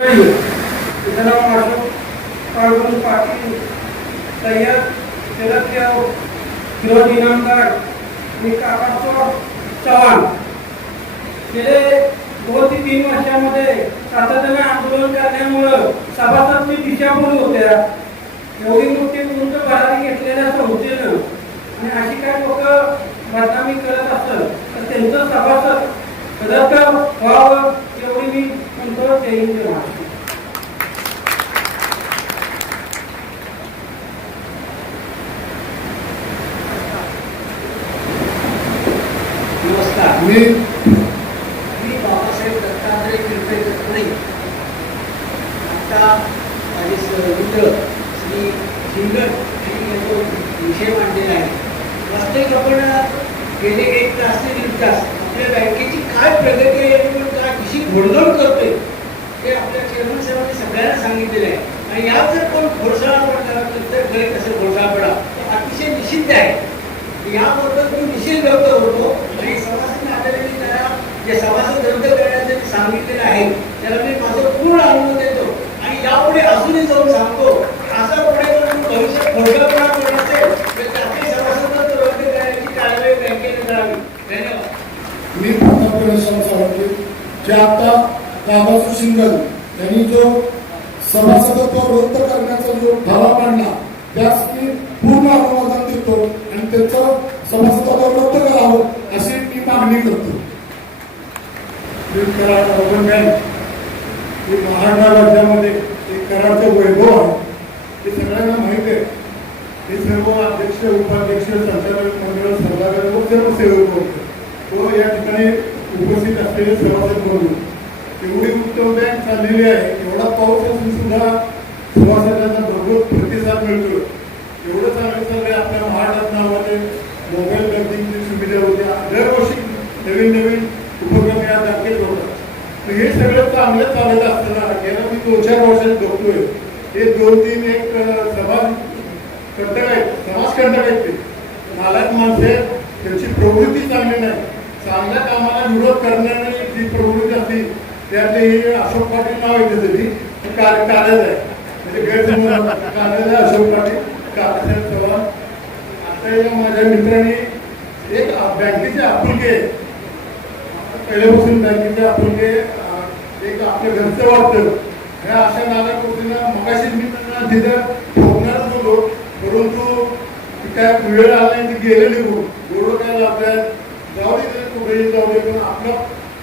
त्याचं नाव चव्हाण गेले दोन ते तीन वर्षामध्ये सातत्याने आंदोलन करण्यामुळं सभासदची दिशाभूल होत्या एवढी मोठी उंच भरारी घेतलेल्या संस्थेनं आणि अशी काय लोक बदनामी करत असेल तर त्यांचं सभासद रद्द व्हावं महाराष्ट्र नमस्कार. मी मी बाबासाहेब दत्तात्रय कीर्तन नाही आता माझे स- मित्र श्री झिंगट यांनी याचा विषय मांडलेला आहे. वास्तविक आपण गेले एक तास ते दीड तास आपल्या बँकेची काय प्रगती आहे आपण काय कशी घोडदौड करतोय? ते आपल्या चेअरमन साहेबांनी सगळ्यांना सांगितलेले आहे. आणि यावर जर कोण घोडसाळा पडला तर घरी कसं घोडसाळा पडा अतिशय निषिद्ध आहे. याबरोबर मी निषेध व्यक्त होतो. आणि सभासद नात्याने त्याला जे सभासद रद्द करण्याचे जे सांगितलेलं आहे त्याला मी माझं पूर्ण अनुमत देतो. आणि यापुढे अजूनही जाऊन सांगतो असा पुढे जर कोणी भविष्यात घोषणापणा करत असेल तर त्याचे सभासद रद्द करण्याची कारवाई बँकेने करावी. धन्यवाद. मी प्रताप गणेशराव सावंते जे आता दादासू शिंगल यांनी जो सभासदत्व रद्द करण्याचा जो ठराव मांडला त्यास मी पूर्ण अनुमोदन देतो आणि त्याचं सभासदत्व रद्द करावं अशी मी मागणी करतो. महाराष्ट्र राज्यामध्ये एक कराचं वैभव आहे. हे सगळ्यांना माहिती आहे. हे सर्व अध्यक्ष उपाध्यक्ष संचालक मंडळ सल्लागार व सर्व सेवक होते तो या ठिकाणी उपस्थित असलेले सभासद म्हणून एवढी उत्तम बँक चाललेली आहे एवढा पाऊस असून सुद्धा सभासदांचा भरपूर प्रतिसाद मिळतो एवढं चांगलं चाललंय आपल्या महाराष्ट्रात नावाने मोबाईल बँकिंगची सुविधा होत्या दरवर्षी नवीन नवीन उपक्रम या बँकेत होतात. तर हे सगळं चांगलं चालत असताना गेल्या मी दोन चार वर्षात बघतोय. हे दोन तीन एक समाज कंटक आहेत समाज कंटक आहेत ते. नालायक माणसे त्यांची प्रवृत्ती चांगली नाही. चांगल्या कामाला विरोध करण्याने जी प्रवृत्ती असली त्यातले अशोक पाटील नाव येते तरी कार्य कार्यालय आहे. म्हणजे गैरसमज कार्यालय अशोक पाटील. काकासाहेब चव्हाण आता या माझ्या मित्रांनी एक बँकेचे आपुलके. पहिल्यापासून बँकेचे आपुलके एक आपल्या घरचं वाटतं. ह्या अशा नाना कोटीला मगाशी मी त्यांना तिथं ठोकणार होतो परंतु काय वेळ आला नाही ती गेले निघून एवढं काय लावतात जाऊ दे कुठेही जाऊ दे. पण आपला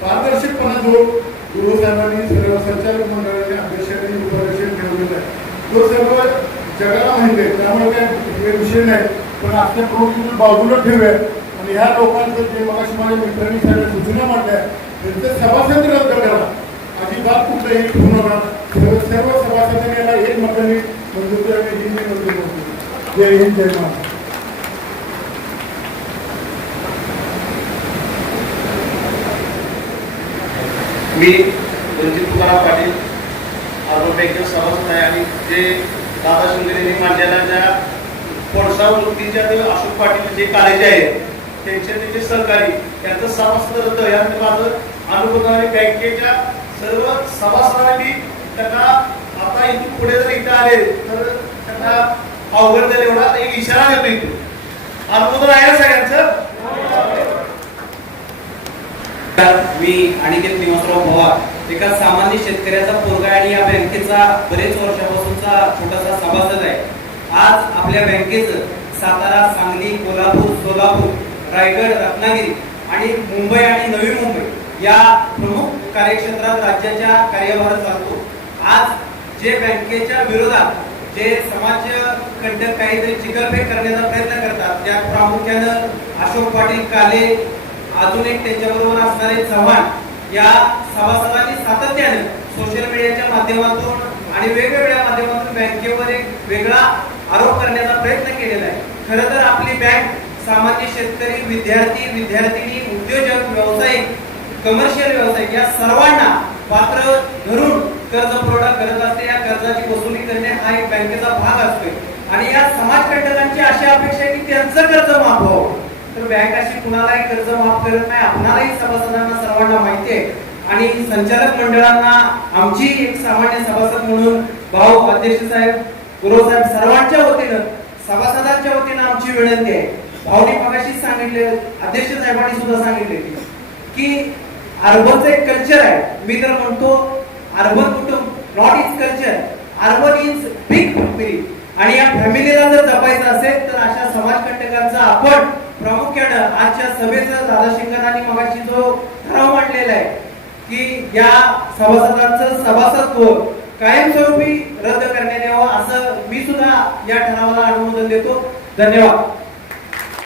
पारदर्शकपणा जो गुरु सर्व संचालक मंडळाच्या अध्यक्षांनी उपाध्यक्ष ठेवलेलं आहे तो सर्व जगाला माहिती आहे त्यामुळे काय विषय नाही पण आपल्या प्रवृत्तीला बाजूला ठेवूया आणि ह्या लोकांचं जे मगाशी माझ्या मित्रांनी सगळ्या सूचना मांडल्या त्यांचं सभासद रद्द करा. अजिबात कुठलंही ठेवू नका सर्व सर्व सभासदांनी याला एक मतांनी मंजूर करावी हिंदी मंजूर करतो जय हिंद जय महाराज मी रणजित तुकाराम पाटील अर्बन बँकेत सभासद आहे आणि जे दादा शिंदेने मांडलेल्या ज्या कोळसा वृत्तीच्या अशोक पाटील जे कार्य आहे त्यांचे जे सहकारी त्यांचं सभासद रद्द यामध्ये माझं अनुबंध आणि बँकेच्या सर्व सभासदांनी त्यांना आता इथून पुढे जर इथं आले तर त्यांना अवघड झाले एवढा एक इशारा देतो इथे अनुमोदन आहे सगळ्यांचं? मी अनिकेत निवासराव पवार एका सामान्य शेतकऱ्याचा पोरगा आणि या बँकेचा बरेच वर्षापासूनचा छोटासा सभासद आहे. आज आपल्या बँकेचं सातारा सांगली कोल्हापूर सोलापूर रायगड रत्नागिरी आणि मुंबई आणि नवी मुंबई या प्रमुख कार्यक्षेत्रात राज्याच्या कार्यभार चालतो. आज जे बँकेच्या विरोधात जे समाज कंटक काहीतरी चिकलफेक करण्याचा प्रयत्न करतात त्या प्रामुख्यानं अशोक पाटील काले अजून एक त्यांच्याबरोबर असणारे चव्हाण. या सभासदांनी सातत्याने सोशल मीडियाच्या माध्यमातून आणि वेगवेगळ्या माध्यमातून बँकेवर एक वेगळा आरोप करण्याचा प्रयत्न केलेला आहे. खरं तर आपली बँक सामान्य शेतकरी विद्यार्थी विद्यार्थिनी उद्योजक व्यावसायिक कमर्शियल व्यावसायिक या सर्वांना पात्र धरून कर्ज पुरवठा करत असते. या कर्जाची वसुली करणे हा एक बँकेचा भाग असतोय. आणि या समाज कंटकांची अशी अपेक्षा आहे की त्यांचं कर्ज माफ व्हावं. तर बँक अशी कुणालाही कर्ज माफ करत नाही. आपणालाही सभासदांना सर्वांना माहिती आहे. आणि संचालक मंडळांना आमची एक सामान्य सभासद म्हणून भाऊ अध्यक्ष साहेब गुरु साहेब सर्वांच्या वतीनं सभासदांच्या वतीनं आमची विनंती आहे. भाऊनी मगाशीच सांगितले अध्यक्ष साहेबांनी सुद्धा सांगितले की अर्बनचं एक कल्चर आहे. मी तर म्हणतो अर्बन कुटुंब not is culture urban is big family आणि या फॅमिलीला जर जपायचं असेल तर अशा समाजकंटकांचा आपण प्रामुख्यानं आजच्या सभेचं दादा शिंगणाने मगाशी जो ठराव मांडलेला आहे की या सभासदांचं सभासदत्व कायमस्वरूपी रद्द करण्यात यावं असं मी सुद्धा या ठरावाला अनुमोदन देतो. धन्यवाद.